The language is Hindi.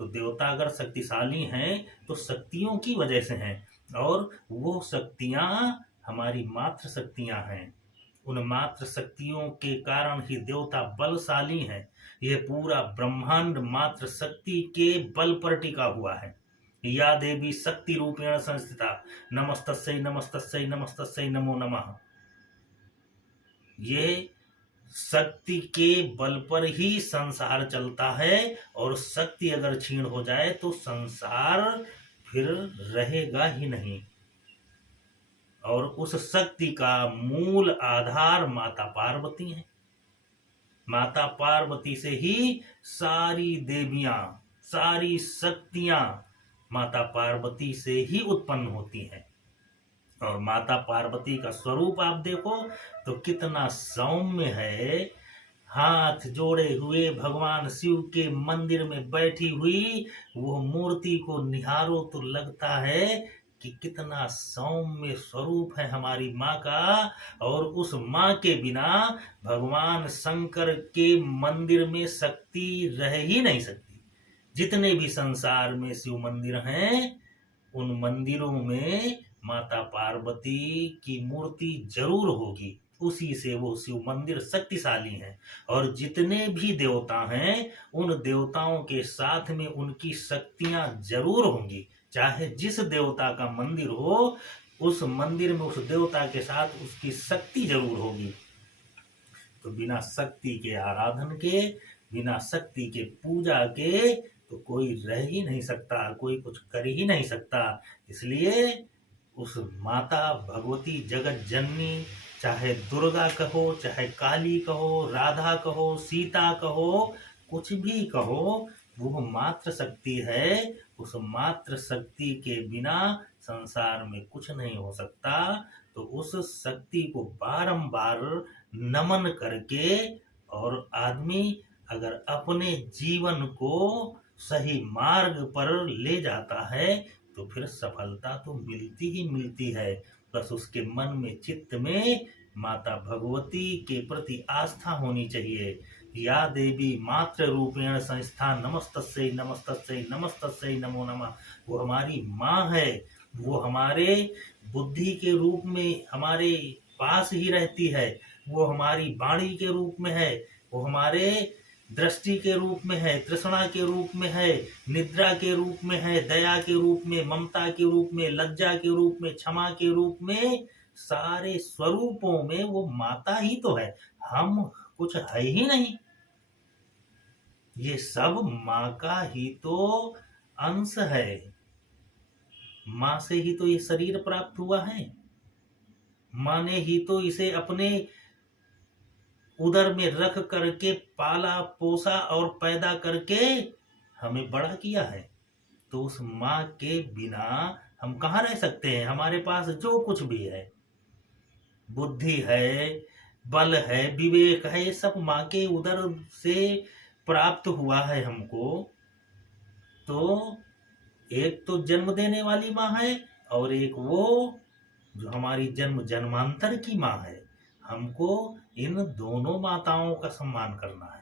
तो देवता अगर शक्तिशाली हैं तो शक्तियों की वजह से हैं, और वो शक्तियां हमारी मात्र शक्तियां हैं। उन मात्र शक्तियों के कारण ही देवता बलशाली हैं। यह पूरा ब्रह्मांड मात्र शक्ति के बल पर टिका हुआ है। या देवी शक्ति रूपेण संस्थिता नमस्तस्यै नमस्तस्यै नमस्तस्यै नमो नमः। ये शक्ति के बल पर ही संसार चलता है, और शक्ति अगर क्षीण हो जाए तो संसार फिर रहेगा ही नहीं। और उस शक्ति का मूल आधार माता पार्वती है। माता पार्वती से ही सारी देवियां, सारी शक्तियां माता पार्वती से ही उत्पन्न होती हैं। और माता पार्वती का स्वरूप आप देखो तो कितना सौम्य है। हाथ जोड़े हुए भगवान शिव के मंदिर में बैठी हुई वो मूर्ति को निहारो तो लगता है कि कितना सौम्य स्वरूप है हमारी माँ का। और उस माँ के बिना भगवान शंकर के मंदिर में शक्ति रह ही नहीं सकती। जितने भी संसार में शिव मंदिर हैं, उन मंदिरों में माता पार्वती की मूर्ति जरूर होगी। उसी से वो शिव मंदिर शक्तिशाली है। और जितने भी देवता हैं, उन देवताओं के साथ में उनकी शक्तियां जरूर होंगी। चाहे जिस देवता का मंदिर हो, उस मंदिर में उस देवता के साथ उसकी शक्ति जरूर होगी। तो बिना शक्ति के आराधन के, बिना शक्ति के पूजा के तो कोई रह ही नहीं सकता, कोई कुछ कर ही नहीं सकता। इसलिए उस माता भगवती जगत जननी, चाहे दुर्गा कहो, चाहे काली कहो, राधा कहो, सीता कहो, कुछ भी कहो, वो मात्र शक्ति है। उस मात्र शक्ति के बिना संसार में कुछ नहीं हो सकता। तो उस शक्ति को बारंबार नमन करके और आदमी अगर अपने जीवन को सही मार्ग पर ले जाता है तो फिर सफलता तो मिलती ही मिलती है। बस उसके मन में, चित्त में माता भगवती के प्रति आस्था होनी चाहिए। या देवी मात्र रूपेण संस्था नमस्तस्यै नमस्तस्यै नमस्तस्यै नमो नमः। वो हमारी माँ है। वो हमारे बुद्धि के रूप में हमारे पास ही रहती है। वो हमारी वाणी के रूप में है। वो हमारे दृष्टि के रूप में है, तृष्णा के रूप में है, निद्रा के रूप में है, दया के रूप में, ममता के रूप में, लज्जा के रूप में, क्षमा के रूप में, सारे स्वरूपों में वो माता ही तो है। हम कुछ है ही नहीं। ये सब माँ का ही तो अंश है। माँ से ही तो ये शरीर प्राप्त हुआ है। माँ ने ही तो इसे अपने उदर में रख करके पाला, पोसा और पैदा करके हमें बड़ा किया है। तो उस माँ के बिना हम कहाँ रह सकते हैं। हमारे पास जो कुछ भी है, बुद्धि है, बल है, विवेक है, ये सब माँ के उदर से प्राप्त हुआ है हमको। तो एक तो जन्म देने वाली माँ है, और एक वो जो हमारी जन्म जन्मांतर की माँ है। हमको इन दोनों माताओं का सम्मान करना है।